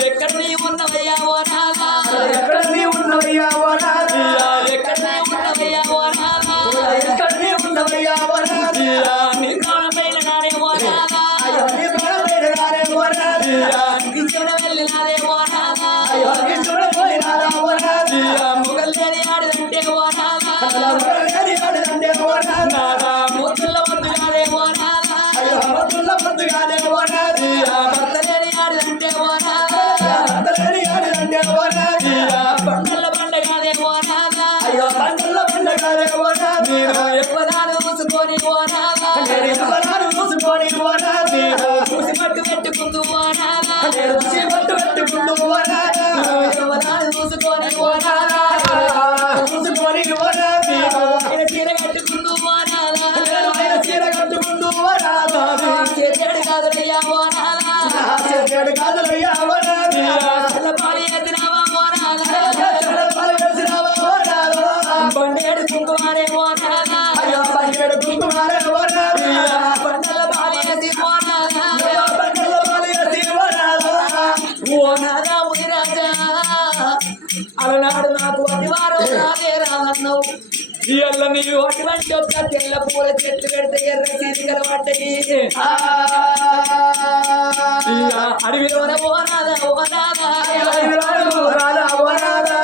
ఎక్కడ నీ ఉన్నవయ్యా ఓ నాదా ఎక్కడ నీ ఉన్నవయ్యా ఓ నాదా ఎక్కడ నీ ఉన్నవయ్యా ఓ నాదా ఎక్కడ నీ ఉన్నవయ్యా ఓ నాదా నీ ప్రాణమైన నాడే ఓ నాదా అయ్యో నీ ప్రాణమైన నాడే ఓ నాదా నీ చూడ వెళ్ళినాడే ఓ నాదా అయ్యో నీ చూడపోయినాడా ఓ నాదా మొగల్లేని ఆడిదంటే ఓ నాదా మొగల్లేని ఆడిదంటే ఓ నాదా ముద్దుల వద్దుగానే ఓ నాదా అయ్యో ముద్దుల వద్దుగానే ఓ నాదా భర్తలేని ఆడిదంటే ఓ నాదా భర్తలేని ఆడిదంటే ఓ నాదా పండల పండగానే ఓ నాదా అయ్యో పంటల పండగానే ఓ నాదా ఎవ్వరాలు మూసుకొని ఓ నాదా ఎవరాలు మూసుకొని ఓ నాదా మూసి పట్టు పెట్టుకుందు ఓ నాదా చూసి పట్టు పెట్టుకుంటూ ఓ నాదా ఎవరాలు మూసుకొని ఓ నాదా మూసుకొని ఓ నాదా ఆయన చీర కట్టుకుందు ఓ నాదా ఆయన చీర కట్టుకుంటూ ఓ నాదా చేసాడు కాదులయ్యా ఓ నాదా చేసాడు కాదులయ్యా ఓ నాదా పాలి ఎత్తినావా ఓ నాదా పాలు వేసినావా ఓ నాదా బండేడు కుంకుమారే ఓ నాదా అయ్యో బండేడు కుంకుమారే ఓ నాదా బండల పాలి ఎత్తి ఓ నాదా బండల పాలు వేసి ఓ నాదా ఓ నాదా మునిరాజా అలనాడు నాకు అతివారం నాదే రామన్నావు ఇళ్ళ నీవు అటువంటి ఒక తెల్ల పూల చెట్లు పెడితే ఎర్ర సీరికలు పడ్డాయి అడవిలోన ఓనాదా ఓనాదా రాదా ఓ నాదా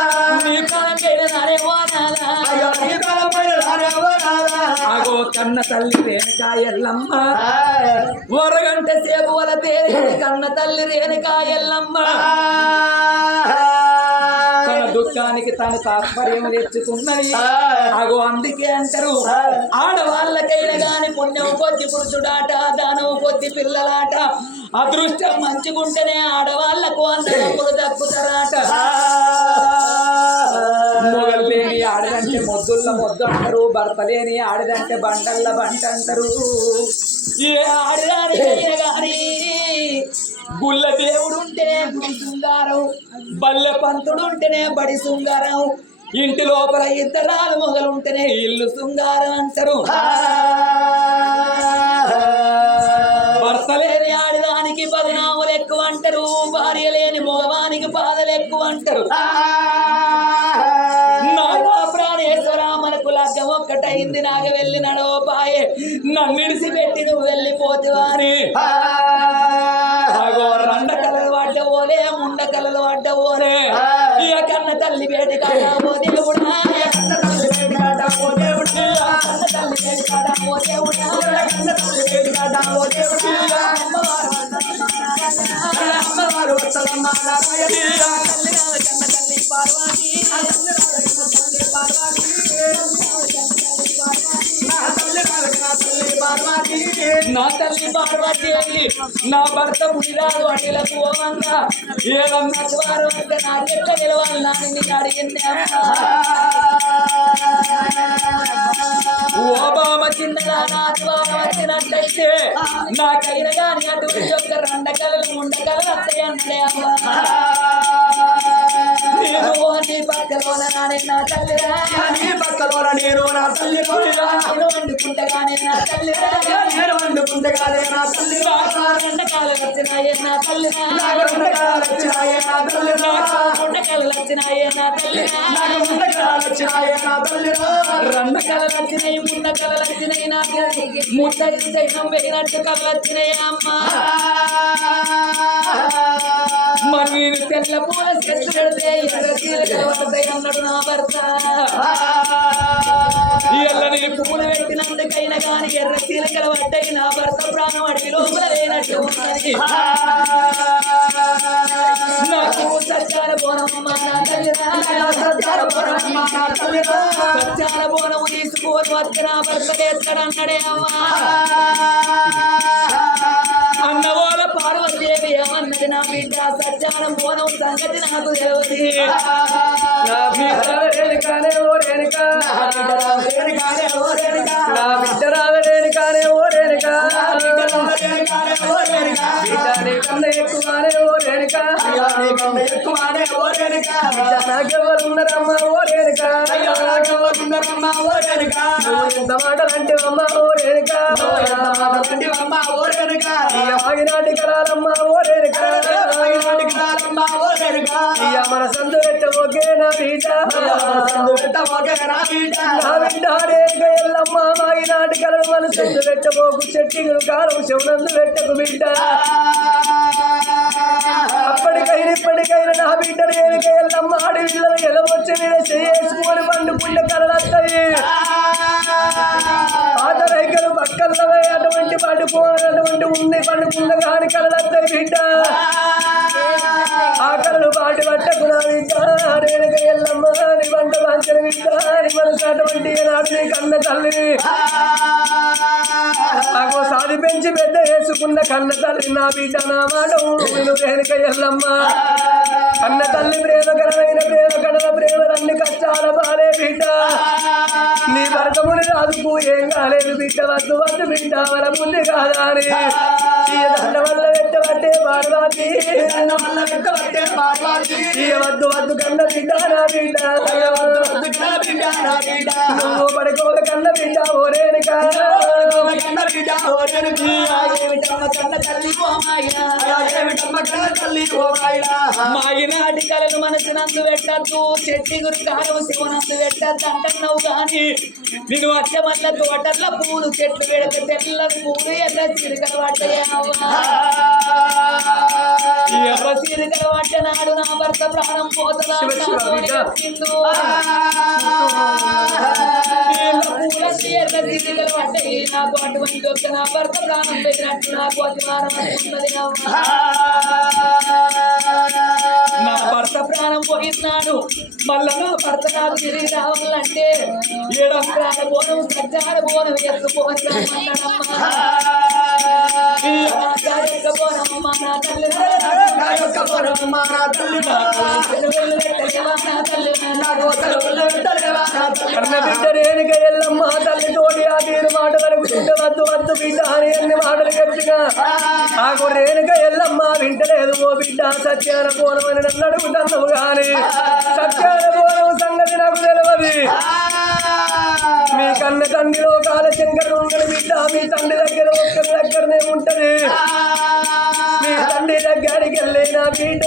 నీ ప్రాణం చేయడానే ఓనాదా అయ్యో నీ ప్రాణమైన రాదా ఓ నాదా ఆగో కన్న తల్లి రేణుకా ఎల్లమ్మ ఒరగంట సేపు వల తేరి కన్న తల్లి రేణుకా ఎల్లమ్మ తన దుఃఖానికి తను తాత్పర్యం తెచ్చుకున్నది అగో అందుకే అంటారు ఆడవాళ్ళకైనా గాని పుణ్యం కొద్ది పురుషుడాట దానం కొద్ది పిల్లలాట అదృష్టం మంచిగుంటేనే ఆడవాళ్లకు అందరూ దక్కుతారాట మొగలు లేని ఆడదంటే మొద్దుల్ల మొద్దు అంటారు భర్త లేని ఆడదంటే బండల్ల బంట అంటారు ఏ ఆడదానికైనా గాని గుళ్ళ దేవుడు ఉంటేనే గుడి శృంగారం బల్లె పంతుడు ఉంటేనే బడి శృంగారం ఇంటి లోపల ఇద్దరాలు మొగలు ఉంటేనే ఇల్లు శృంగారం అంటారు భర్త లేని ఆడదానికి బదనాములు ఎక్కువ అంటారు భార్య లేని మగవానికి బాధలు ఎక్కువ అంటారు నాదా ప్రాణేశ్వర మనకు లగ్గం ఒక్కటైంది నాకు వెళ్ళినడో పాయే నన్నిడిసి పెట్టి నువ్వు వెళ్ళిపోతువా అని రండ కలలు పడ్డవోలే ముండ కలలు పడ్డవోలే ఇక కన్న తల్లి వేటి కాడా ఓ దేవుడా కన్న తల్లి వేటి కాడా ఓ దేవుడా కన్న తల్లి వేటి కాడా ఓ దేవుడా కన్న తల్లి వేటి కాడా ఓ దేవుడా అమ్మవారు వత్తలమ్మ నారాయణ తల్లి రామ కన్న తల్లి పార్వతి నా తల్లి పార్వతి నా భర్త ముడిరాదు అడిలకు ఓమంగా ఏమన్నా వారు అంటే నా చెట్ల నిలవాలి నాని అడిగింది ఓ బామ చిన్నగా నాకు బామ వచ్చినట్టయితే నాకైన గాని అటువంటి యొక్క రెండకలలు ముండకలలు వస్తాయి అంటే నీ పక్కలోన నానే నా తల్లిరా నీ పక్కలోన నేను నా తల్లిరా నేను వండుకుంటగానే నా తల్లిరా నేను వండుకుంటగానే నా తల్లిరా రెండకాలు వచ్చినాయే నా తల్లిరా రెండకాలు వచ్చినాయే నా తల్లిరా రెండకాలు వచ్చినాయే నా తల్లిరా రెండకాలు వచ్చినాయే నా తల్లిరా రెండకాలు వచ్చినాయి ముండకాలు వచ్చినాయి నా ముద్దైనా వేయినట్టు కళ్ళు వచ్చినాయి అమ్మా మరి నేను తెల్ల పూల చెట్లు పెడితే ఎర్ర చీరలు పడతాయి అన్నాడు నా భర్త ఎల్లని పూలు పెట్టినందుకైనా కానీ ఎర్ర చీరకలు పడ్డాయి నా భర్త ప్రాణం అడిగి లోపల లేనట్టు ఉన్నది నాకు సత్యాల బోనమ్మ నా తల్లిరా సత్యాల బోనము తీసుకొని వస్తే నా భర్త తెస్తాడన్నాడే అమ్మా అన్నవాళ్ళ పార్వతీదేవి ఏమన్నది నా బిడ్డ సత్యానం బోనం సంగతి నాకు తెలియదు నా బిడ్డ రేణుకానే ఓ రేణుకా నా బిడ్డ రావరేణుకానే ఓ రేణుకా బిడ్డ నీ కన్న ఎక్కువనే ఓ రేణుకా బిడ్డ నాకెవరున్నారమ్మా ఓ రేణుకా నువ్వు ఎంత మాటలంటే అమ్మ ఓ రేణుకా ఆగినాటి కరాలమ్మా ఓ రేణుకా మన సందు పెట్టబోకే నా బిడ్డ నా బిడ్డ రేణుక ఎల్లమ్మ మాగినాటి కలలు మన సందు పెట్టబోకు చెట్టిగులు కాలం శివనందు పెట్టకు బిడ్డ అప్పటికైనా ఇప్పటికైనా నా బిడ్డ రేణుక ఎల్లమ్మ ఆడపిల్లలు ఎలవచ్చి మీద చేసుకొని పండుకుంటే కలలత్తాయి ఆట రైకలు పక్కల్లో అటువంటి పడిపోయినటువంటి ఉంది పండుకున్న కాని కలలత్తాయి బిడ్డ ఆ కళలు పాటి పట్టకు నా బిడ్డ రేణుక ఎల్లమ్మ నీ వంట వాంచన బిడ్డ నీ మనసు అటువంటి నాడు నీ కన్న తల్లిని నాకు సాది పెంచి పెద్ద వేసుకున్న కన్న తల్లి నా బిడ్డ నా మాట ఊరు రేణుక ఎల్లమ్మ కన్న తల్లి ప్రేమకరమైన ప్రేమ కడల ప్రేమ అన్ని కష్టాల బాలే బిడ్డ నీ భర్తముని రాదుకు ఏం కాలేదు బిడ్డ వద్దు వద్దు బిడ్డ వల ముందు కాదా అని దండ వల్ల పెట్టబట్టే పార్వతి వద్దు వద్దు కన్న బిడ్డ నా బిడ్డ నువ్వు పడుకోల కన్న బిడ్డ ఓ రేణుకా మాగినాటి కళలు మనసునందు పెట్టద్దు చెట్టి గురి కాలం శివనందు పెట్టద్దు అంటున్నావు కానీ నేను వచ్చే మళ్ళీ తోటల పూలు చెట్లు పెడితే తెల్ల పూలు ఎర్ర చిరుకలు పడ్డాయవ్వ చిరుకలు పడ్డనాడు నా భర్త ప్రాణం పోతుందా ఎర్ర చిరుకలు పడ్డాయి నాకు అటువంటి ఒక నా భర్త ప్రాణం పెట్టినట్టు నాకు అతివారం నా భర్త ప్రాణం పోయిస్తున్నాడు మళ్ళా నా భర్త నాకు తిరిగి రావాలంటే 7 ఎకరాల బోనం సజ్జాల బోనం కన్న బిడ్డ రేణుక ఎల్లమ్మ తల్లి తోటి ఆ తీరు మాట వరకు వద్దు వద్దు బిడ్డ అని అన్ని మాటలు గట్టిగా నాకు రేణుక ఎల్లమ్మ వింటలేదు ఓ బిడ్డ సత్యాన పోనమని నన్ను అడుగుతున్నావు గాని సత్యాన పోనం సంగతి నాకు తెలియదు మీ కన్న తండ్రి లోకాల శంకరుడు ఉండడు బిడ్డ మీ తండ్రి దగ్గర ఒక్కరి దగ్గరనే ఉంటది మీ తండ్రి దగ్గరికి వెళ్ళి నా బిడ్డ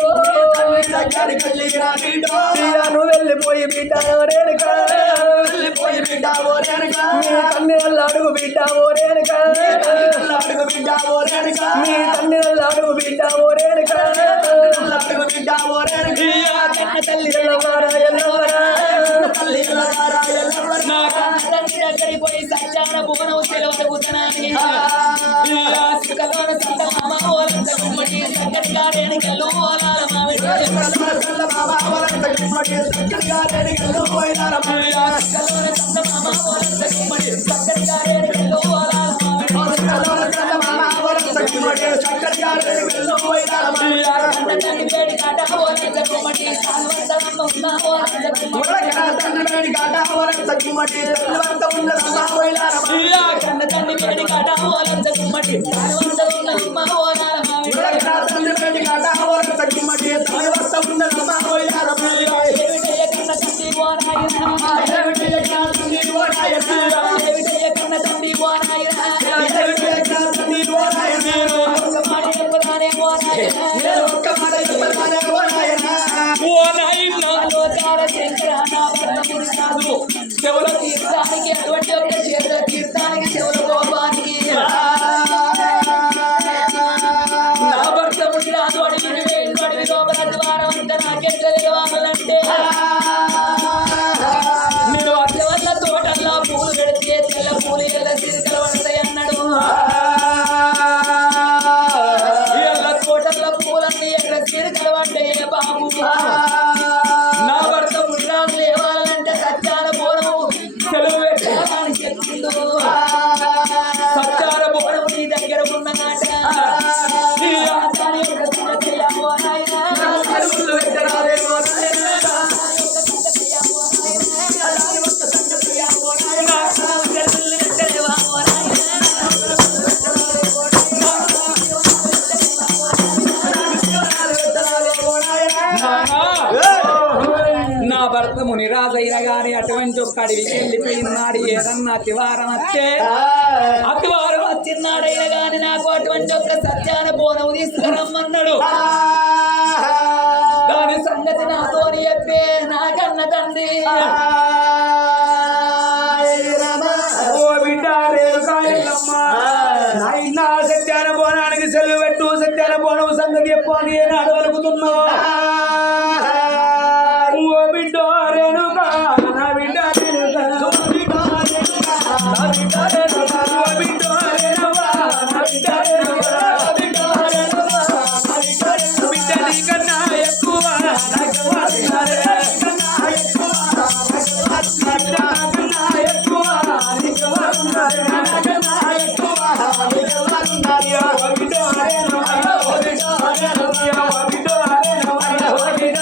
నువ్వు వెళ్ళిపోయి బిడ్డ రేణుక మీ తండ్రి వల్ల అడుగు బిడ్డ ఓ రేణుక మీ తండ్రి వల్ల అడుగు బిడ్డ ఓ రేణుక తల్లి దగ్గరికి పోయి సత్యాన బోనం సెలవుతున్నాయి చెవుల తీర్థానికి అటువంటి ఒక చేతుల తీర్థానికి చెవుల కోపానికి నా భర్త పుట్టినాడు అడిగి అడిగి లోపల ద్వారం అంతా నాకెట్లా తెలవాలంటే నేను అట్ల వల్ల తోటల్లో పూలు పెడితే తెల్ల పూలు ఎల్ల చిరుకలు పడతాయి అన్నాడు ఎల్ల తోటల్లో పూలన్నీ ఎక్కడ చిరుకలు పడ్డాయి బాబు నా భర్త పుట్టినాడు లేవాలంటే సత్యాన పోవడం సెలవు పెట్టాలని చెప్పిండు సత్యాన పోవడం నీ దగ్గర ఉన్న నాట అటువంటి ఒక్క అడవికి వెళ్ళిపోయినాడు. ఏదన్నా అతివారం వస్తే అతివారం వచ్చినాడైనా గాని నాకు అటువంటి ఒక్క సత్యాన బోనం తీసుకురమ్మన్నాడు. దాని సంగతి నాతో చెప్పే నాకన్న తండ్రి. ఓ బిడ్డ నాయన సత్యాన బోనానికి సెలవు పెట్టు. సత్యాన బోనం సంగతి చెప్పు అని ఏనాడు వలుకుతున్నావు. ఓ బిడ్డ రేణుకా నా బిడ్డ రేణుకా నా బిడ్డ రేణుకా నా బిడ్డ రేణుకా నా బిడ్డ రేణుకా నా బిడ్డ రేణుకా నా బిడ్డ రేణుకా నా బిడ్డ రేణుకా బిడ్డ నీకన్నా ఎక్కువ నాకు వాసినారే కన్నా ఎక్కువ నాకు వాసినారే కన్నా ఎక్కువ నీకు వాసినారే కన్నా ఎక్కువ నీకు వాసినారే ఓ బిడ్డ రేణుకా ఓ బిడ్డ రేణుకా ఓ బిడ్డ రేణుకా ఓ బిడ్డ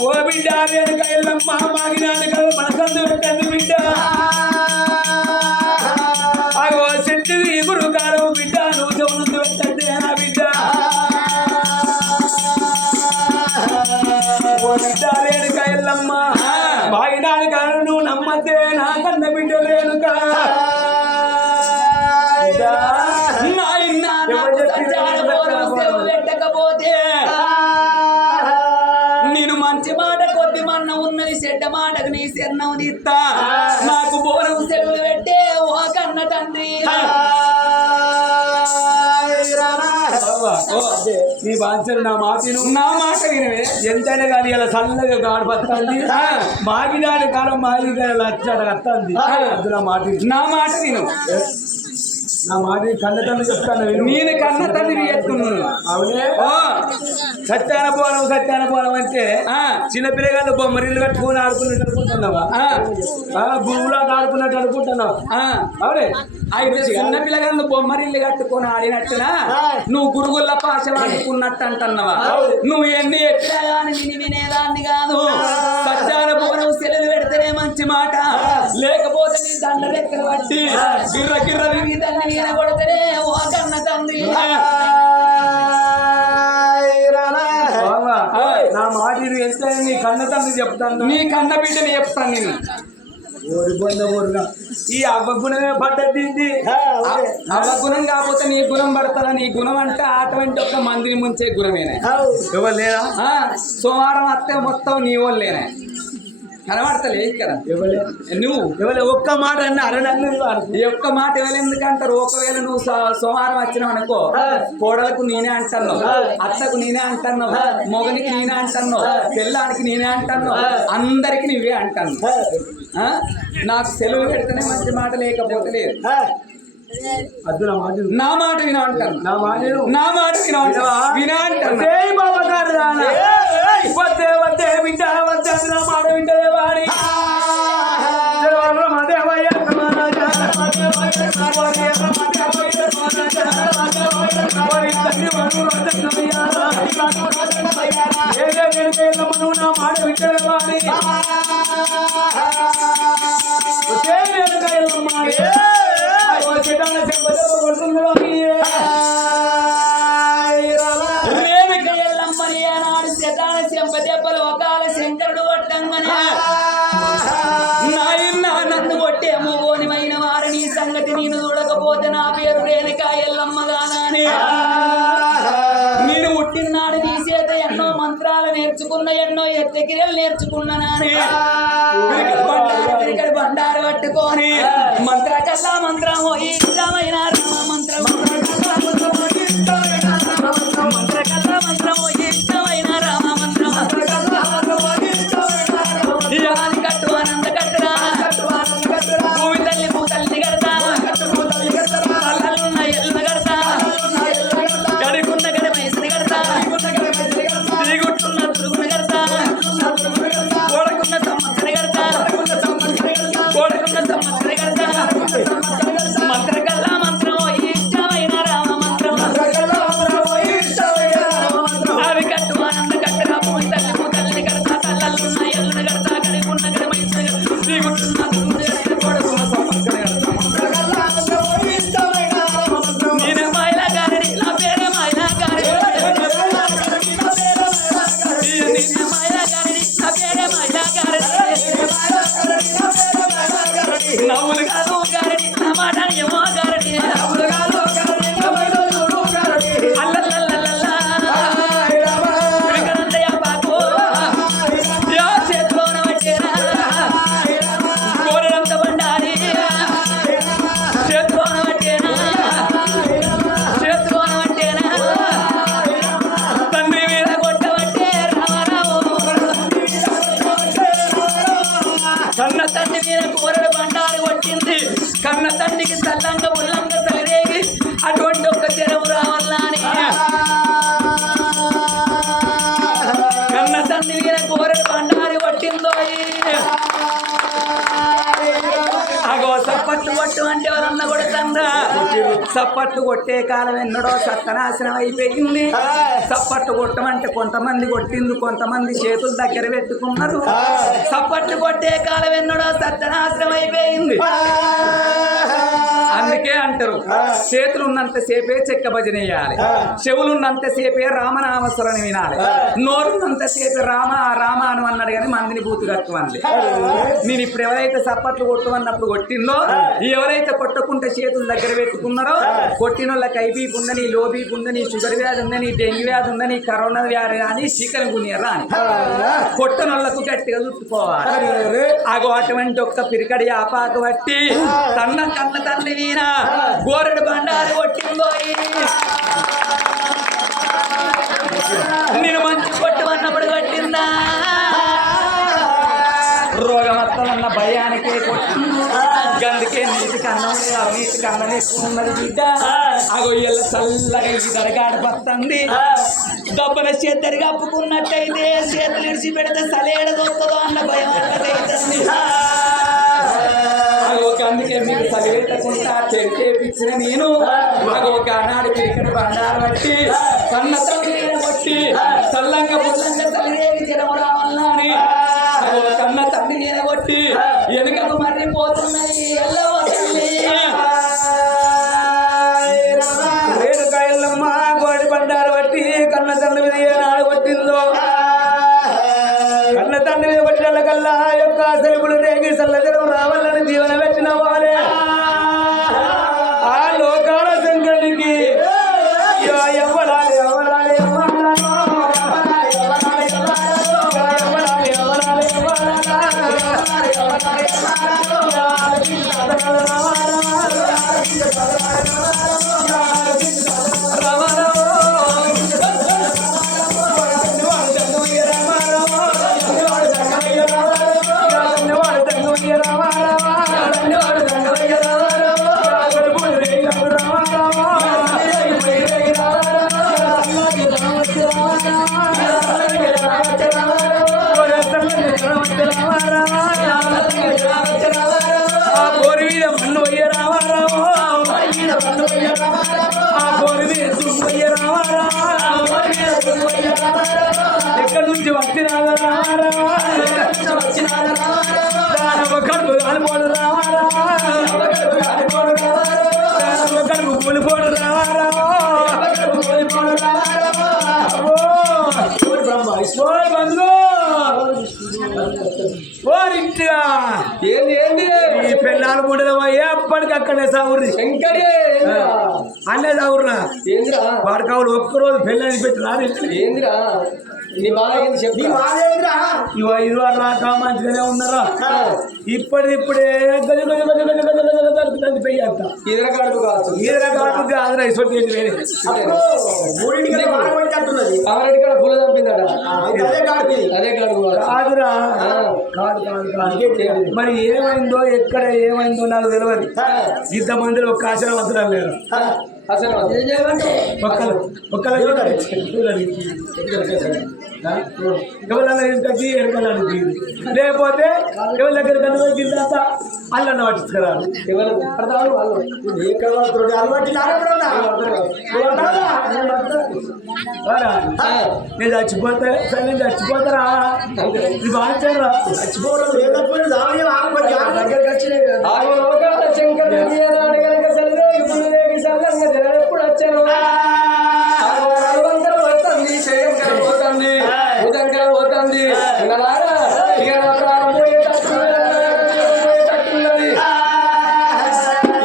ఓ బిడ్డ రేణుక ఎల్లమ్మ మాగినాను కదా మనసందు పెట్టండి బిడ్డ. అగో చెట్టు గురు కారు బిడ్డ నువ్వు చెవులు పెట్టండి నా బిడ్డ. ఓ బిడ్డ రేణుక ఎల్లమ్మ మాగినాను కాదు నువ్వు నమ్మద్దే నా కన్న బిడ్డ రేణుక. పెట్టకపోతే నేను మంచి మాట కొద్ది మన్న ఉన్నది చెడ్డ మాటకు నీ శరణం తీస్తా. నాకు బోరం సెలవులు పెట్టే ఓ కన్న తండ్రి. నీ బాధ్యత నా మాట నా మాట వినవే. ఎంతైనా కానీ ఇలా చల్లగా గాడిపడుతుంది. మాగినాడు కాలం మాగిన లచ్చాడు వస్తుంది. నా మాట నా మాట విను. నా మాట కన్న తండ్రి చెప్తాను. నేను కన్న తండ్రి చెప్తున్నాను. అవునే సత్యాన పోవడం అంటే చిన్నపిల్లగాళ్ళు బొమ్మరిల్లు కట్టుకొని ఆడుకున్నట్టు అనుకుంటున్నావా? భూములా ఆడుకున్నట్టు అనుకుంటున్నావా? అవునే అయితే చిన్న పిల్లగాళ్ళు బొమ్మరిల్లు కట్టుకొని ఆడినట్టునా నువ్వు గురుగుల్ల పాశ ఆడుకున్నట్టు అంటున్నావా? నువ్వు ఎన్ని ఎట్లా కానీ వినేదాన్ని కాదు. సత్యాన పోవడం సెలవు పెడితేనే మంచి మాట. లేకపోతే నీ దండ రెక్కలు పట్టి గిర్ర గిర్ర విని దాన్ని కొడితేనే ఓ కన్న తండ్రి. నా మాట ఎంత నీ కన్న తండ్రి చెప్తాను. నీ కన్న బిడ్డని చెప్తాను నేను. ఈ అవ్వగుణమే పడ్డది. అవ్వగుణం కాకపోతే నీ గుణం పడతారా? నీ గుణం అంటే అటువంటి ఒక్క మందిని ముంచే గుణమేనా? ఎవరు లేరా? సోమవారం వస్తే మొత్తం నీ వాళ్ళేనా? కనబడతలే ఇక్కడ నువ్వు ఎవరు ఒక్క మాట అన్న ఈ ఒక్క మాట ఎవరు ఎందుకంటారు? ఒకవేళ నువ్వు సోమవారం వచ్చినావు అనుకో, కోడలకు నేనే అంటున్నావు, అత్తకు నేనే అంటున్నావు, మొగనికి నేనే అంటున్నావు, పిల్లానికి నేనే అంటున్నావు, అందరికి నువ్వే అంటాను. నాకు సెలవు పెడితేనే మంచి మాట, లేకపోతే లేదు. నా మాట వినా అంటాను. నా మాట వినా అంటాను. వద్దే బిడ్డ వద్దే నా మాట వింటదే వాడి నా మాట వింటదే వాడి రేణుకయ్యమ్మని ఆనాడు శతాన చెంప దెబ్బలు ఒకాల శంకరుడు కొట్టంగనే నాయన నన్ను కొట్టే మోగోనిమైన వారిని సంగతి నేను చూడకపోతే నా పేరు రేణుకయ్యమ్మగానే. నేను పుట్టినాడు నీ చేత ఎన్నో మంత్రాలు నేర్చుకున్న, ఎన్నో ఎత్తకిరలు నేర్చుకున్నానే. క్రికెట్ బండారు పట్టుకొని మంత్ర కల్లా మంత్రం ఇష్టమైన రామ మంత్రం, మంత్ర కల్లా మంత్రం ఇష్టమైన రామ మంత్రం. ఇలాని కట్టు ఆనంద కట్టురా, భూమి తల్లి భూతల్ని కడతా, కళ్ళలున్న ఎల్లున కడతా, గడుకున్న గడి వయసుని కడతా, తిరుగుతున్న తురుగుని కడతా, కోడకున్న సమ్మక్కని కడతా, కోడకున్న సమ్మక్కని కడతా. మంత్ర కల్లా మంత్రం ఇష్టమైన రామ మంత్రం, అవి కట్టు ఆనంద కట్టురా, భూమి తల్లి భూతల్ని కడతా. కన్న తండ్రి మీద కూరడు బండారు కొట్టింది కన్న తండ్రికి తల్లంగా ఉల్లంగా తలిరేగి అటువంటి ఒక చెరువు రావాలని కన్న తండ్రి మీద కూరడు బండారు కొట్టిందో అగో సప్పట్లు కొట్టు అంటే ఎవరన్నా కొడుతుందా సప్పట్లు కొట్టే కాలం ఎన్నడో సత్తనాశనం అయిపోయింది సప్పట్లు కొట్టమంటే కొంతమంది కొట్టింది కొంతమంది చేతుల దగ్గర పెట్టుకున్నారు సప్పట్లు కొట్టే కాలం ఎన్నడో సత్తనాశనం అయిపోయింది అందుకే అంటారు చేతులు ఉన్నంత సేపే చెక్క భజన వేయాలి చెవులు ఉన్నంత సేపే రామనామస్వరని వినాలి నోరున్నంత సేపే రామ రామ అని అన్నాడు కానీ మందిని బూతు కట్టుమంది నేను ఇప్పుడు ఎవరైతే సప్పట్లు కొట్టమన్నప్పుడు కొట్టిందో ఎవరైతే కొట్టకుంటే చేతుల దగ్గర పెట్టుకున్నారో కొట్టిన వాళ్ళకి ఐబీపీ ఉందని లో బీపీ ఉందని షుగర్ వ్యాధి ఉందని డెంగ్యూ వ్యాధి ఉందని కరోనా వ్యాధి కానీ చికెన్ గునియరా అని కొట్టనోళ్లకు గట్టిగా చుట్టుకోవాలి అగో అటువంటి ఒక్క పిరికడి ఆపాక బట్టి తన్న కన్న తండ్రి వీణ గోరడు బండారు కొట్టిందో నేను మంచి కొట్టమన్నప్పుడు కొట్టిందా రోగమత్తమన్న భయానికే కొట్టింది గందుకే నీటి కన్నం నీటి కన్నం ఎక్కువ ఉన్నది బిడ్డ అగో ఇళ్ళ చల్లగా ఈ దరగాడ పడుతుంది దబ్బన చేద్దరి కప్పుకున్నట్టయితే చేతులు ఇడిచి పెడితే సలేడ దొరుకుతుందో అన్న భయం అన్నదైతుంది అందుకే మీకు చదివేటకుండా చెరిచేపించిన నేను ఒక ఆనాడు క్రికెట్ బండారు బట్టి కన్న తల్లి బట్టి చల్లంగా బుల్లంగా తల్లిదేవి జనం రావాలని కన్న తండ్రి మీద కొట్టి వెనుకకు మర్రిపోతున్నాయి రేణుకాయలమ్మ గోడి బండారు బట్టి కన్న తండ్రి మీద ఏనాడు కొట్టిందో కన్న తండ్రి మీద కొట్టిన కల్లా యొక్క సెలవులు రేగి చల్లజనం రావాలని దీవెన పెట్టిన వాళ్ళే ఆ లోకాల శంకరుడికి ఎక్కడి నుంచి వచ్చినారు కడుపు కాలిపోడు రావారా కడుపు కూలిపోడు రావారా ఏంది ఏంది ఈ పెళ్ళాలు కూడా ఎప్పటికక్కడే సాగురి శంకరి అన్నే సాగురా ఏందిరా వాడు కావులు ఒక్కరోజు పెళ్ళని పెట్టి రాదు ఏందిరా నీ బాధ ఏంది చెప్పి ఇవో 5 వారు రాక మంచిగానే ఉన్నారా ఇప్పుడే గజ గజ గజ గజ గజ గజ గజ పెయ్యంట ఈదరగాడుపు కావచ్చు ఈదరగాడుపు కాదురా ఇసొంటి ఏంటి వేరే అవరెడ్డి కాడ పూల చంపిందట అదే కాడుపు కాదురా కాదు కాదు కాదు మరి ఏమైందో ఎక్కడ ఏమైందో నాకు తెలియదు ఇంతమందిలో ఒక్క ఆశీర్వదం లేరు ఎవరన్నా తీసుకొచ్చి ఎరకడానికి లేకపోతే ఎవరి దగ్గర కనుక అల్లన్న పట్టించుకురారు ఎవరు నేను చచ్చిపోతా నేను చచ్చిపోతారా ఇది బాగా చచ్చిపోవడం దగ్గరికి వచ్చినాయి ఎప్పుడు వచ్చాను పోతుంది ఉదంగా పోతుంది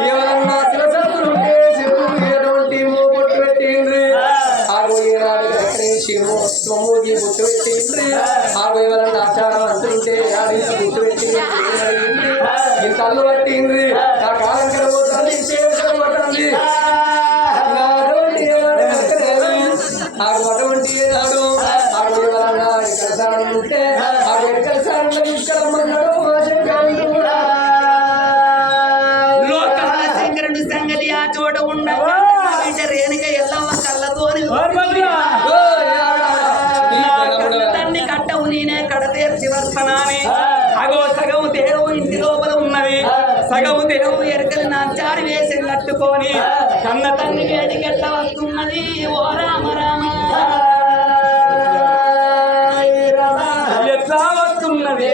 ఎవరన్నా శివసాతులు ఉంటే చెప్పు ఎటువంటి పొట్టు పెట్టిండ్రి ఆగో ఏనాడు సొమ్ముకి బొట్టు పెట్టిండ్రి ఆగో ఎవరన్నా ఆచారం అంటుంటే ఆడించి బొట్టు పెట్టిండ్రి ఇంత అల్లు పట్టిండ్రి నా కాలం కదా పోతుంది సేవసం పట్టింది అటువంటి ఏనాడు ఆడు ఎవరన్నా ఉంటే ఆ వెనకాల తీసుకెళ్ళమన్నాడు సగము దేవుడు ఎరకలు నా చారి వేసి నట్టుకొని కన్న తల్లి వేడికెట్ట వస్తున్నది ఓ రామ రామ ఎట్లా వస్తున్నది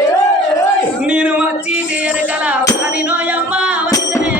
నేను వచ్చి ఎరకల అని నోయమ్మ వదిలే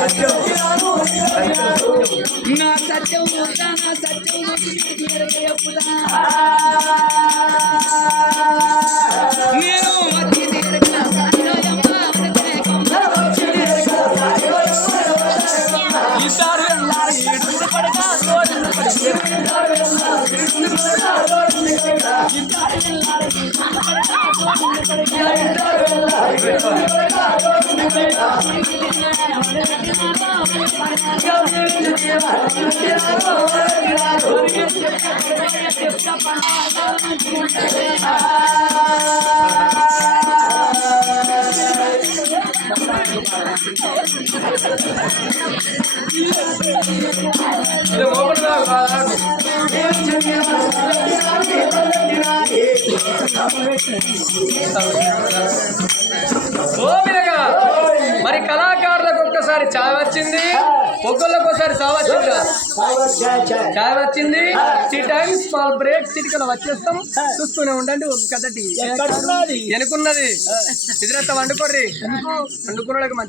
Let's go. నా సత్యం చూస్తా నా సత్యం చెప్పుదా నేను వచ్చి తీరగా ఇద్దరు వెళ్ళాలి ఈడుండి పడగా తోడుండి పడగా ఇద్దరు వెళ్ళాలి మరి కళాకారులకు ఒక్కసారి చాయ్ వచ్చింది, ఒక్కళ్ళకి ఒకసారి సావచ్చిందా? చాయ్ వచ్చింది. టీ టైం స్మాల్ బ్రేక్, చిటికలు వచ్చేస్తాం. చూస్తూనే ఉండండి. ఒక కథటి వెనుకున్నది ఎదురెత్త వండుకోర్రి, వండుకున్న మంచి